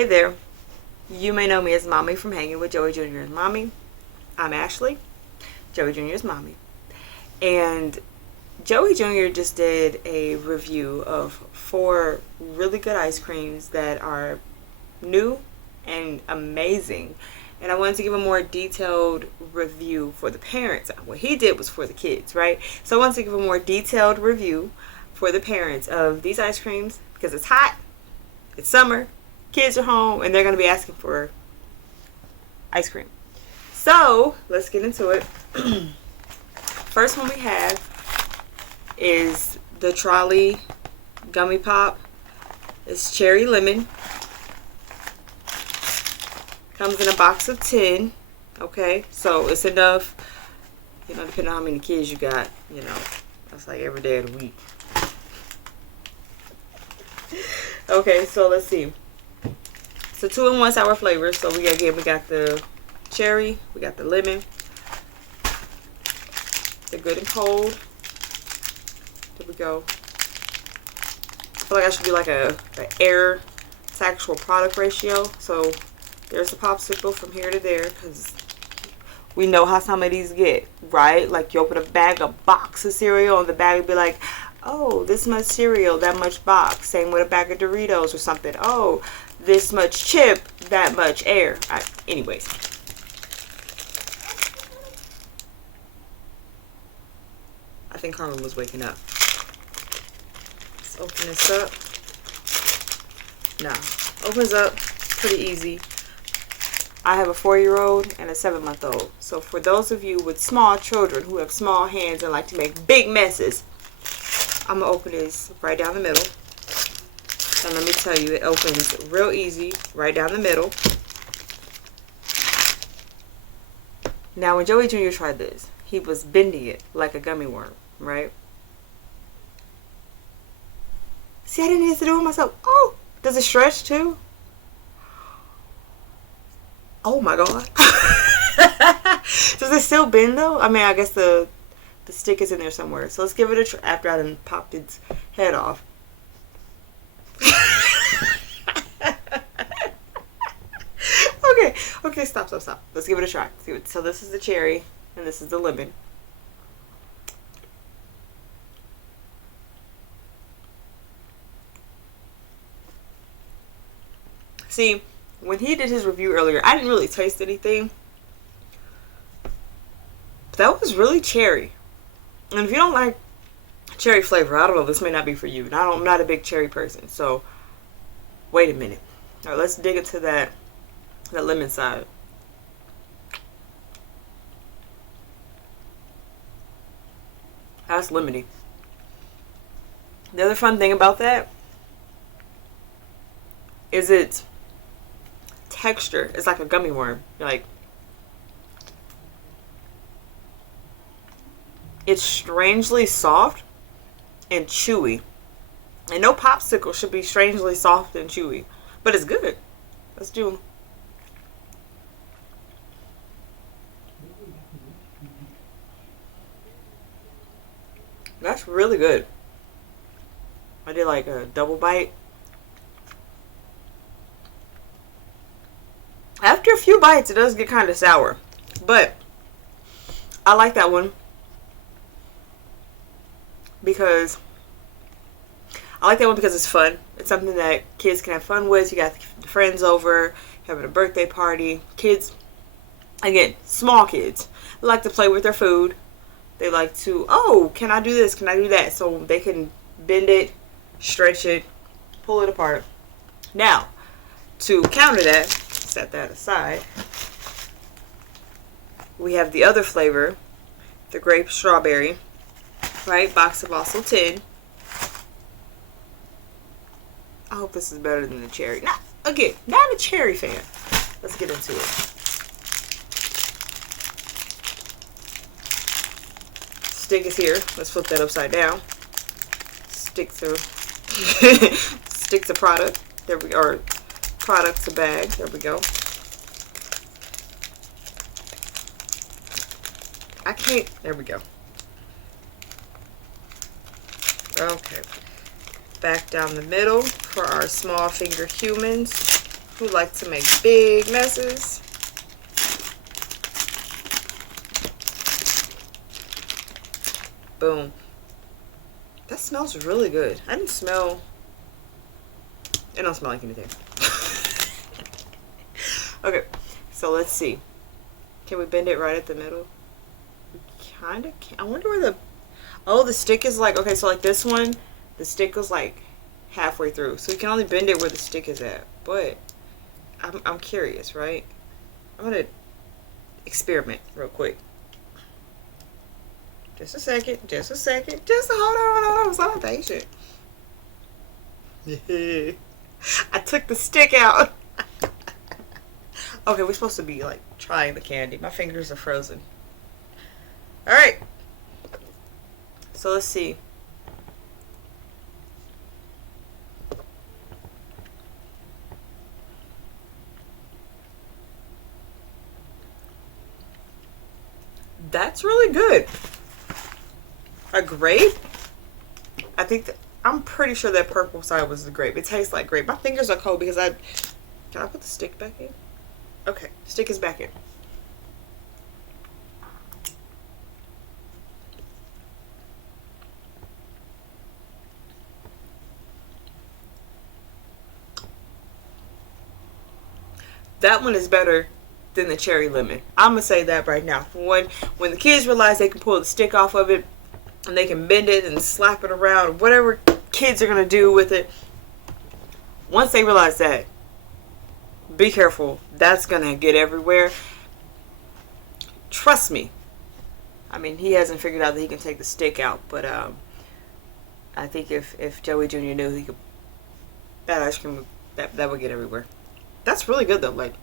Hey there, you may know me as Mommy from Hanging with Joey Jr. and Mommy. I'm Ashley, Joey Jr.'s mommy. And Joey Jr. just did a review of 4 really good ice creams that are new and amazing. And I wanted to give a more detailed review for the parents. What he did was for the kids, right? So I wanted to give a more detailed review for the parents of these ice creams because it's hot, it's summer, kids are home, and they're going to be asking for ice cream. So let's get into it. First one we have is the Trolli Gummi Pop. It's cherry lemon. Comes in a box of 10. Okay, so it's enough, depending on how many kids you got, that's like every day of the week. Okay, so let's see. It's a 2-in-1 sour flavor. So we got the cherry, we got the lemon, the good and cold. There we go. I feel like I should do like a air to actual product ratio. So there's the popsicle from here to there, because we know how some of these get, right? Like you open a box of cereal, and the bag would be like, oh, this much cereal, that much box. Same with a bag of Doritos or something. Oh, this much chip, that much air. Anyways. I think Carmen was waking up. Let's open this up. Now, opens up pretty easy. I have a 4-year-old and a 7-month-old. So for those of you with small children who have small hands and like to make big messes, I'm going to open this right down the middle. And let me tell you, it opens real easy right down the middle. Now when Joey Jr. tried this, he was bending it like a gummy worm, right? See, I didn't need to do it myself. Oh, does it stretch too? Oh my God. Does it still bend though? I mean, I guess the stick is in there somewhere. So let's give it a try after I done popped its head off. Okay, stop. Let's give it a try. So this is the cherry and this is the lemon. See, when he did his review earlier, I didn't really taste anything. But that was really cherry. And if you don't like cherry flavor, I don't know, this may not be for you. I'm not a big cherry person, so wait a minute. All right, let's dig into that lemon side. That's lemony. The other fun thing about that is its texture. It's like a gummy worm. Like, it's strangely soft and chewy. And no popsicle should be strangely soft and chewy. But it's good. Let's do them. That's really good. I did like a double bite. After a few bites, it does get kind of sour. But I like that one because it's fun. It's something that kids can have fun with. You got friends over, having a birthday party. Kids, again, small kids, like to play with their food. They like to, oh, can I do this? Can I do that? So they can bend it, stretch it, pull it apart. Now, to counter that, set that aside, we have the other flavor, the grape strawberry, right? Box of also 10. I hope this is better than the cherry. Not a cherry fan. Let's get into it. Stick is here. Let's flip that upside down. Stick to product. There we are. Product to bag. There we go. There we go. Okay. Back down the middle for our small finger humans. who like to make big messes. Boom. That smells really good. I didn't smell... It don't smell like anything. Okay, so let's see. Can we bend it right at the middle? We kind of can. I wonder where the... Oh, the stick is like... Okay, so like this one, the stick was like halfway through. So we can only bend it where the stick is at. But I'm curious, right? I'm going to experiment real quick. Just a second. Just a second. Just hold on. I'm so impatient. I took the stick out. Okay, we're supposed to be like trying the candy. My fingers are frozen. Alright. So let's see. That's really good. A grape? I think that I'm pretty sure that purple side was the grape. It tastes like grape. My fingers are cold because can I put the stick back in? Okay, stick is back in. That one is better than the cherry lemon. I'm gonna say that right now. When the kids realize they can pull the stick off of it and they can bend it and slap it around, whatever kids are gonna do with it, once they realize that, be careful. That's gonna get everywhere. Trust me. I mean, he hasn't figured out that he can take the stick out, but I think if Joey Jr. knew he could, that ice cream that would get everywhere. That's really good though. Like,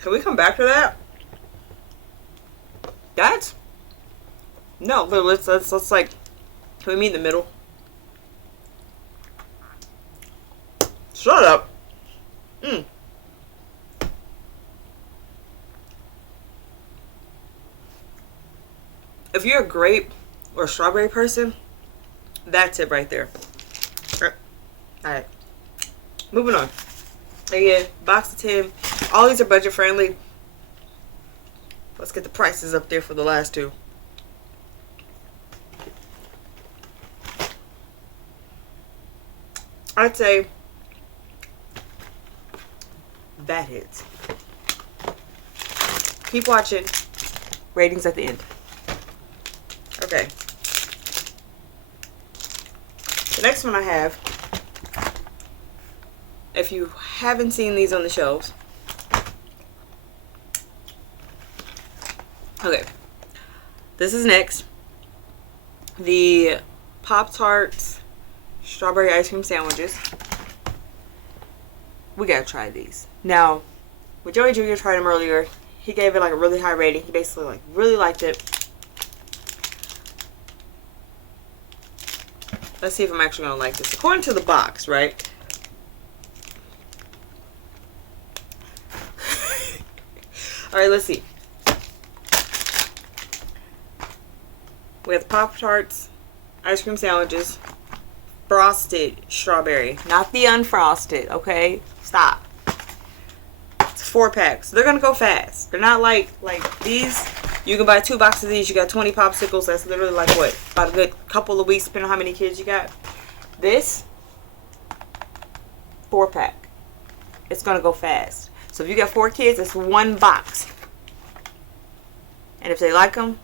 can we come back to that? No. Let's like, can we meet in the middle? Shut up. If you're a grape or a strawberry person, that's it right there. Alright. Moving on. Again, box of 10. All these are budget friendly. Let's get the prices up there for the last two. I'd say that hits. Keep watching. Ratings at the end. Okay. The next one I have, if you haven't seen these on the shelves, okay, this is next. The Pop-Tarts Strawberry Ice Cream Sandwiches. We gotta try these. Now, when Joey Jr. tried them earlier, he gave it like a really high rating. He basically like really liked it. Let's see if I'm actually gonna like this. According to the box, right? Alright, let's see. We have the Pop-Tarts ice cream sandwiches. Frosted strawberry. Not the unfrosted, okay? Stop. It's 4 packs. They're gonna go fast. They're not like these. You can buy 2 boxes of these. You got 20 popsicles. That's literally like what? About a good couple of weeks, depending on how many kids you got. This 4 pack. It's gonna go fast. So if you got 4 kids, it's 1 box. And if they like them,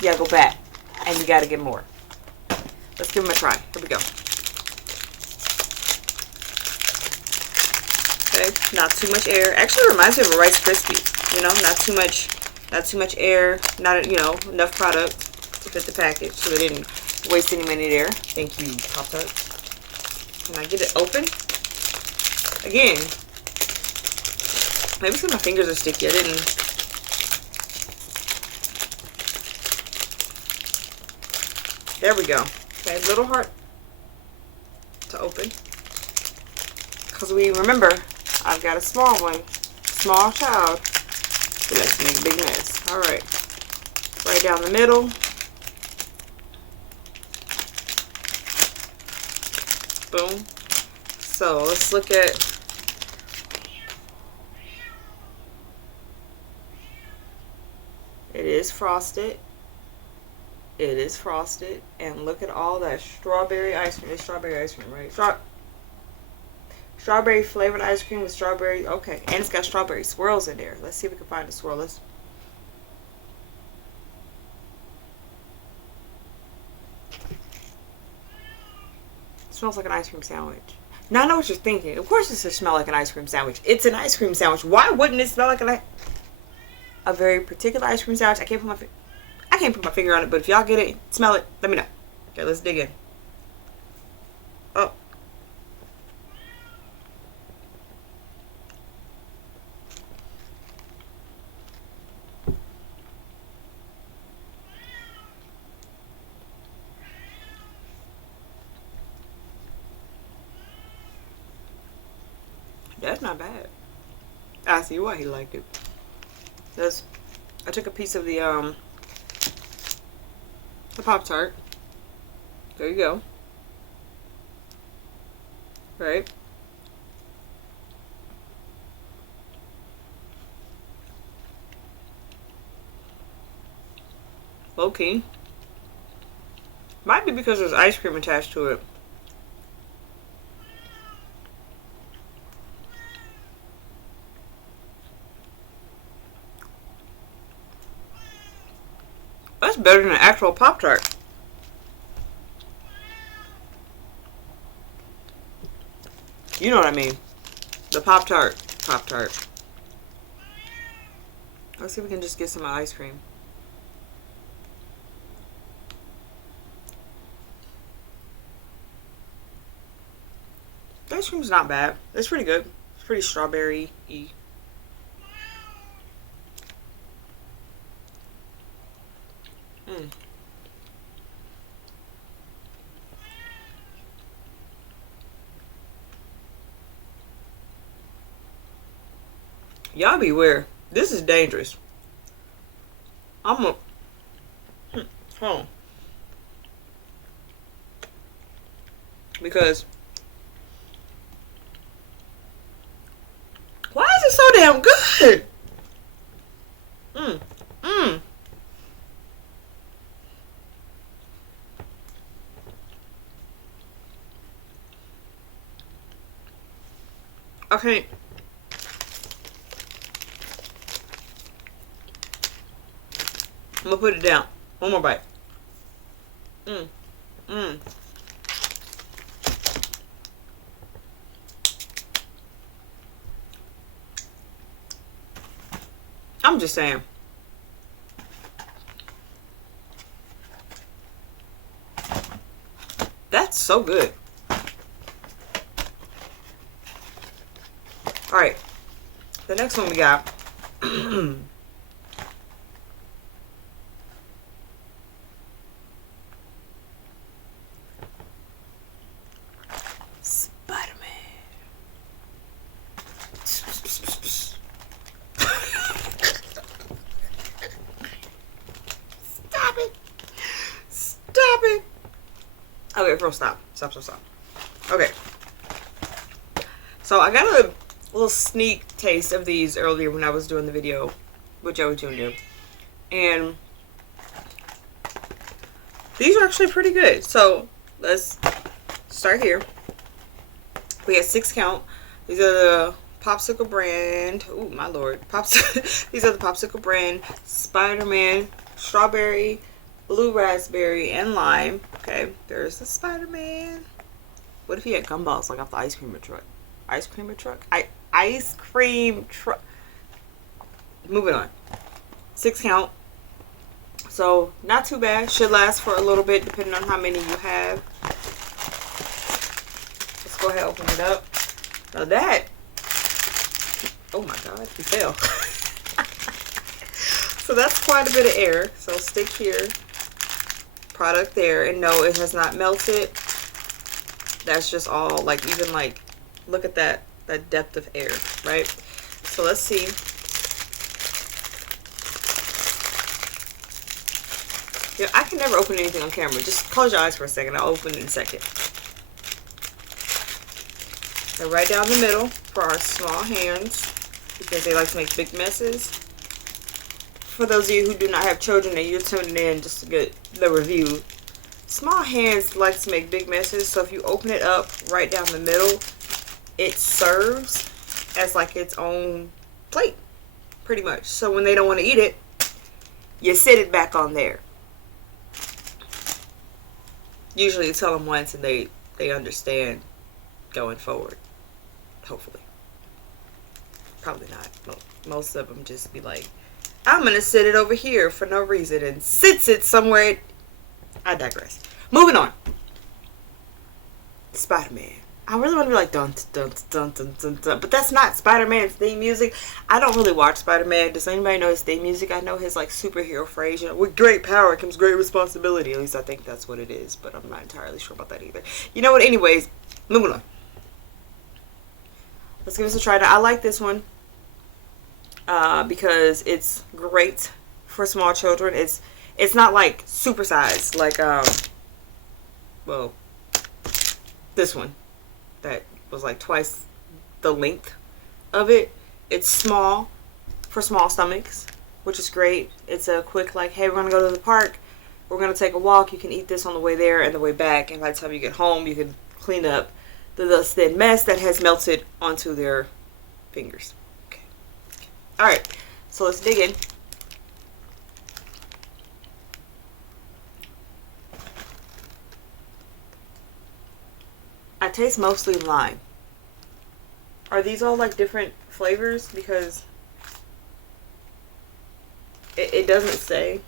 you gotta go back. And you gotta get more. Let's give them a try. Here we go. Okay, not too much air. Actually, it reminds me of a Rice Krispie. You know, not too much air. Not, you know, enough product to fit the package, so they didn't waste any money there. Thank you, Pop-Tarts. Can I get it open? Again, maybe because my fingers are sticky. I didn't. There we go. Okay, little hard to open. Because we remember, I've got a small one. Small child who likes to make a big mess. Alright. Right down the middle. Boom. So let's look at. It is frosted. It is frosted. And look at all that strawberry ice cream. It's strawberry ice cream, right? Strawberry flavored ice cream with strawberry. Okay. And it's got strawberry swirls in there. Let's see if we can find the swirl. It smells like an ice cream sandwich. Now I know what you're thinking. Of course it should smell like an ice cream sandwich. It's an ice cream sandwich. Why wouldn't it smell like a very particular ice cream sandwich? I can't put my finger on it, but if y'all get it, smell it, let me know. Okay, let's dig in. Oh. That's not bad. I see why he liked it. I took a piece of the Pop-Tart. There you go. Right? Low key. Might be because there's ice cream attached to it. That's better than an actual Pop-Tart. You know what I mean. The Pop-Tart. Let's see if we can just get some ice cream. The ice cream's not bad. It's pretty good. It's pretty strawberry-y. Y'all beware. This is dangerous. Hold on. Because why is it so damn good? Okay. I'm gonna put it down. One more bite. I'm just saying. That's so good. Alright. The next one we got. Okay, bro, stop. Okay. So I got a little sneak taste of these earlier when I was doing the video with Joey Jr. And these are actually pretty good. So let's start here. We have 6 count. These are the Popsicle brand. Oh my lord. These are the Popsicle brand. Spiderman, strawberry, blue raspberry, and lime. Okay, there's the Spider-Man. What if he had gumballs like off the ice cream truck? Ice cream truck? Ice cream truck. Moving on. 6 count. So, not too bad. Should last for a little bit depending on how many you have. Let's go ahead and open it up. Now that. Oh my god, he fell. So that's quite a bit of air. So stick here. Product there, and no, it has not melted. That's just all like, even like, look at that depth of air, right? So let's see. Yeah, I can never open anything on camera. Just close your eyes for a second. I'll open it in a second. They're right down the middle for our small hands because they like to make big messes. For those of you who do not have children and you're tuning in just to get the review, small hands like to make big messes, so if you open it up right down the middle, it serves as like its own plate, pretty much. So when they don't want to eat it, you sit it back on there. Usually you tell them once and they understand going forward. Hopefully. Probably not. Most of them just be like, I'm going to sit it over here for no reason and sits it somewhere. I digress. Moving on. Spider-Man. I really want to be like dun dun dun dun dun dun, but that's not Spider-Man's theme music. I don't really watch Spider-Man. Does anybody know his theme music? I know his like superhero phrase, you know, with great power comes great responsibility. At least I think that's what it is, but I'm not entirely sure about that either. You know what? Anyways, moving on. Let's give this a try. Now, I like this one because it's great for small children. It's not like supersized like well, this one that was like twice the length of it. It's small for small stomachs, which is great. It's a quick like, hey, we're gonna go to the park, we're gonna take a walk. You can eat this on the way there and the way back, and by the time you get home you can clean up the thin mess that has melted onto their fingers. Okay. Alright, so let's dig in. I taste mostly lime. Are these all like different flavors? Because it doesn't say.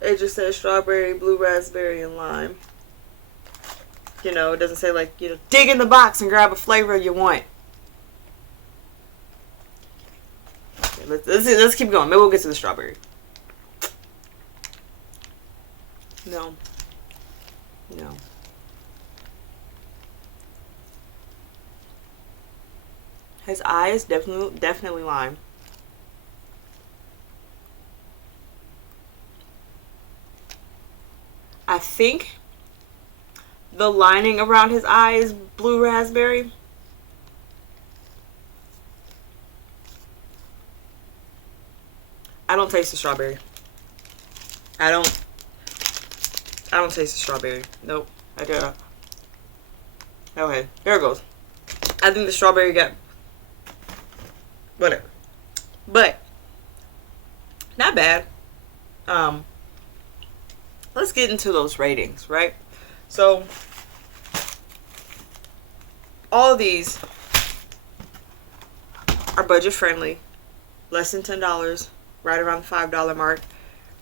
It just says strawberry, blue raspberry, and lime. You know, it doesn't say like, you know, dig in the box and grab a flavor you want. Okay, let's keep going. Maybe we'll get to the strawberry. No. No. His eyes definitely lime. I think the lining around his eye is blue raspberry. I don't taste the strawberry. I don't taste the strawberry. Nope. I don't. Okay, there it goes. I think the strawberry got whatever, but not bad. Let's get into those ratings, right? So all of these are budget friendly, less than $10, right around the $5 mark,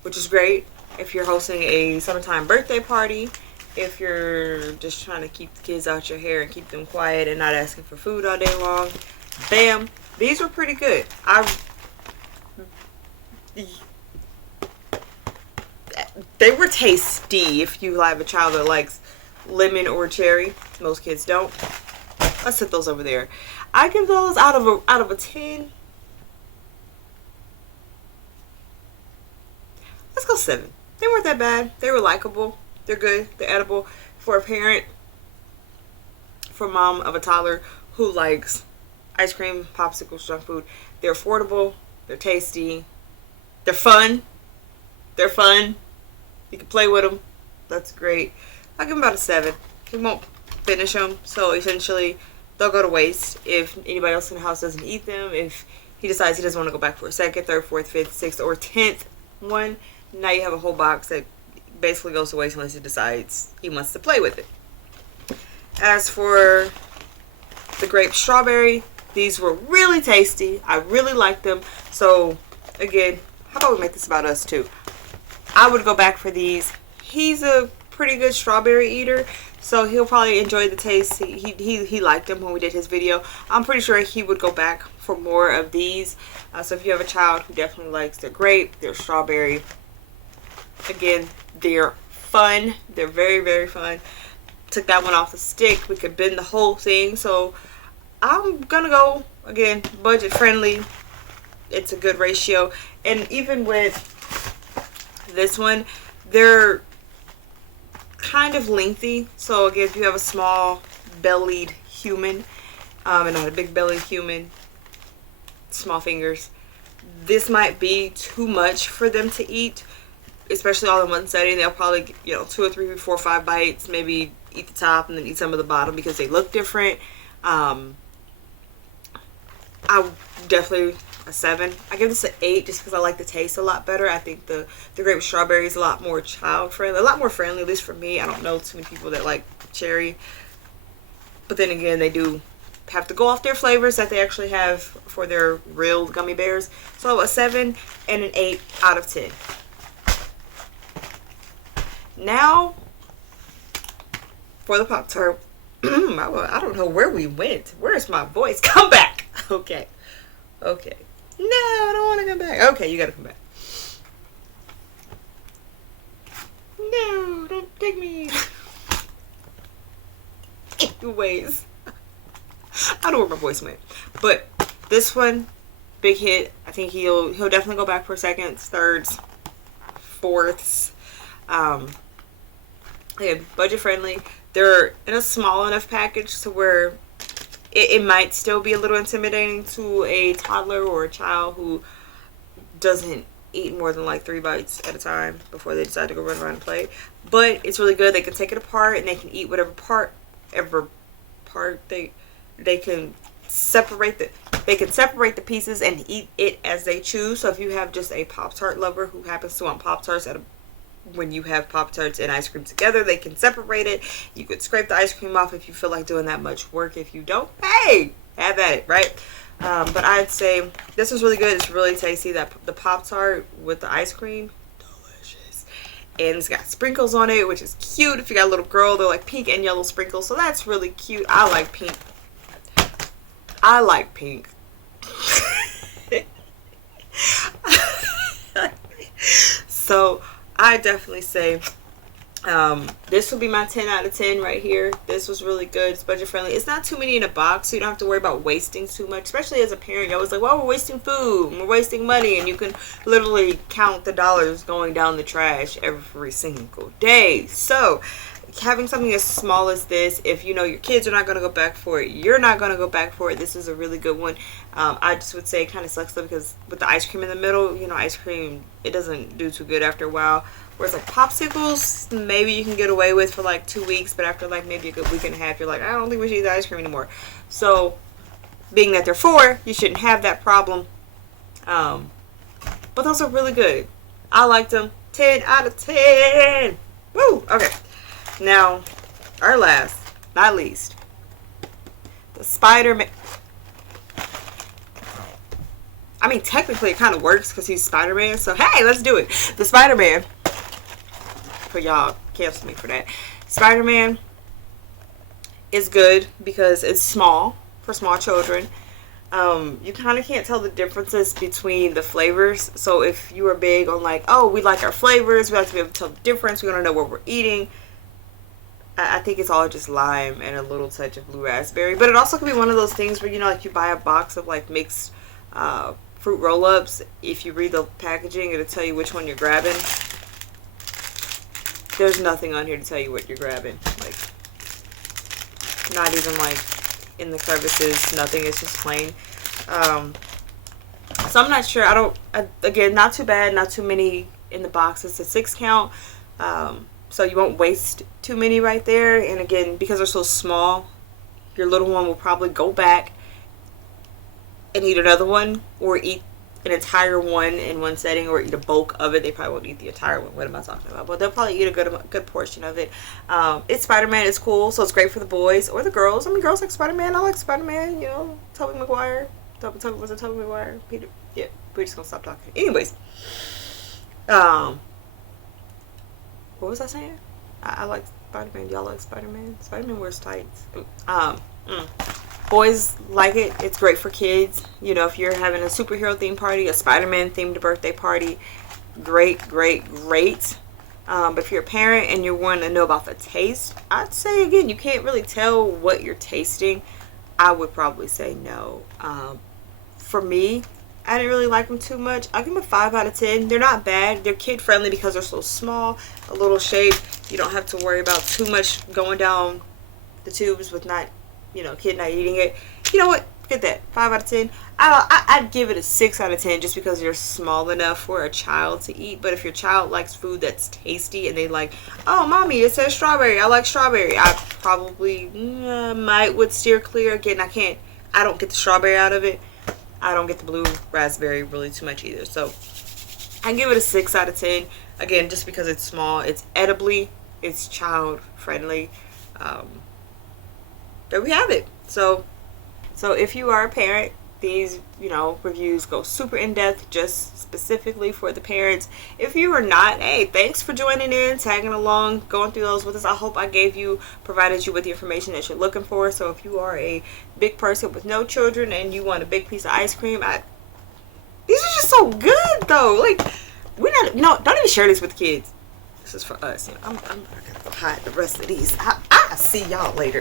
which is great if you're hosting a summertime birthday party, if you're just trying to keep the kids out your hair and keep them quiet and not asking for food all day long. Bam. These were pretty good. They were tasty if you have a child that likes lemon or cherry. Most kids don't. Let's set those over there. I give those out of a 10. Let's go 7. They weren't that bad. They were likable. They're good. They're edible. For a parent, for mom of a toddler who likes ice cream, popsicles, junk food, they're affordable. They're tasty. They're fun. They're fun. You can play with them. That's great. I'll give them about a 7. We won't finish them, so essentially they'll go to waste if anybody else in the house doesn't eat them. If he decides he doesn't want to go back for a second, third, fourth, fifth, sixth, or 10th one, now you have a whole box that basically goes to waste unless he decides he wants to play with it. As for the grape strawberry, these were really tasty. I really liked them. So again, how about we make this about us too? I would go back for these. He's a pretty good strawberry eater, so he'll probably enjoy the taste. He liked them when we did his video. I'm pretty sure he would go back for more of these. So if you have a child who definitely likes their grape, their strawberry, again, they're fun. They're very, very fun. Took that one off the stick. We could bend the whole thing. So I'm gonna go, again, budget friendly. It's a good ratio. And even with this one, they're kind of lengthy. So again, if you have a small bellied human, and not a big belly human, small fingers. This might be too much for them to eat, especially all in one setting. They'll probably, 2 or 3, 4, 5 bites, maybe eat the top and then eat some of the bottom because they look different. I definitely a 7. I give this an 8 just because I like the taste a lot better. I think the grape strawberry is a lot more child friendly, a lot more friendly, at least for me. I don't know too many people that like cherry, but then again, they do have to go off their flavors that they actually have for their real gummy bears. So a 7 and an 8 out of 10. Now for the Pop-Tart. I don't know where we went. Where's my voice? Come back. Okay. No, I don't want to come back. Okay, you gotta come back. No, don't take me. Anyways, I don't know where my voice went, but this one, big hit. I think he'll definitely go back for seconds, thirds, fourths. Again, budget friendly. They're in a small enough package to where it might still be a little intimidating to a toddler or a child who doesn't eat more than like 3 bites at a time before they decide to go run around and play. But it's really good. They can take it apart and they can eat whatever part they can separate the pieces and eat it as they choose. So if you have just a Pop-Tart lover who happens to want Pop-Tarts when you have Pop-Tarts and ice cream together, they can separate it. You could scrape the ice cream off if you feel like doing that much work. If you don't, hey, have at it, right? But I'd say this is really good. It's really tasty. The Pop-Tart with the ice cream, delicious. And it's got sprinkles on it, which is cute. If you got a little girl, they're like pink and yellow sprinkles, so that's really cute. I like pink. So I definitely say this will be my 10 out of 10 right here. This was really good. It's budget friendly. It's not too many in a box, so you don't have to worry about wasting too much. Especially as a parent, you're always like, well, we're wasting food, we're wasting money, and you can literally count the dollars going down the trash every single day. So having something as small as this, if you know your kids are not going to go back for it, you're not going to go back for it, this is a really good one. I just would say it kind of sucks though, because with the ice cream in the middle, ice cream, it doesn't do too good after a while. Whereas like popsicles, maybe you can get away with for like 2 weeks, but after like maybe a good week and a half, you're like, I don't think we should eat the ice cream anymore. So being that they're 4, you shouldn't have that problem. But those are really good. I liked them. 10 out of 10. Woo! Okay. Now, our last, not least, the Spiderman. I mean, technically it kind of works because he's Spider-Man, so hey, let's do it. The Spider-Man. For y'all, cancel me for that. Spider-Man is good because it's small, for small children. You kind of can't tell the differences between the flavors. So if you are big on like, oh, we like our flavors, we like to be able to tell the difference, we want to know what we're eating, I think it's all just lime and a little touch of blue raspberry. But it also could be one of those things where, like you buy a box of like mixed fruit roll-ups. If you read the packaging, it'll tell you which one you're grabbing. There's nothing on here to tell you what you're grabbing. Like, not even like in the crevices, nothing. It's just plain. So I'm not sure. Again, not too bad, not too many in the box. It's a 6 count. So you won't waste too many right there. And again, because they're so small, your little one will probably go back and eat another one, or eat an entire one in one setting, or eat a bulk of it. They probably won't eat the entire one. What am I talking about? But they'll probably eat a good portion of it. It's Spider-Man. It's cool. So it's great for the boys or the girls. I mean, girls like Spider-Man. I like Spider-Man. Tobey Maguire. Was it Tobey Maguire? Peter. Yeah. We're just gonna stop talking. Anyways. What was I saying? I like Spider-Man. Y'all like Spider-Man? Spider-Man wears tights. Boys like it. It's great for kids. If you're having a superhero themed party, a Spider-Man themed birthday party, great. But if you're a parent and you're wanting to know about the taste, I'd say, again, you can't really tell what you're tasting. I would probably say no. For me, I didn't really like them too much. I'll give them a 5 out of 10. They're not bad. They're kid friendly because they're so small, a little shape. You don't have to worry about too much going down the tubes with not kid not eating it. You know what? Get that 5 out of 10. I'd give it a 6 out of 10 just because you're small enough for a child to eat. But if your child likes food that's tasty and they like, oh, mommy, it says strawberry. I like strawberry. I probably would steer clear. Again, I don't get the strawberry out of it. I don't get the blue raspberry really too much either. So I give it a 6 out of 10. Again, just because it's small, it's edibly, it's child friendly. There we have it. So if you are a parent, these reviews go super in depth just specifically for the parents. If you are not, hey, thanks for joining in, tagging along, going through those with us. I hope I provided you with the information that you're looking for. So if you are a big person with no children and you want a big piece of ice cream, these are just so good though. Like, don't even share this with kids. This is for us. I'm not gonna hide the rest of these. I'll see y'all later.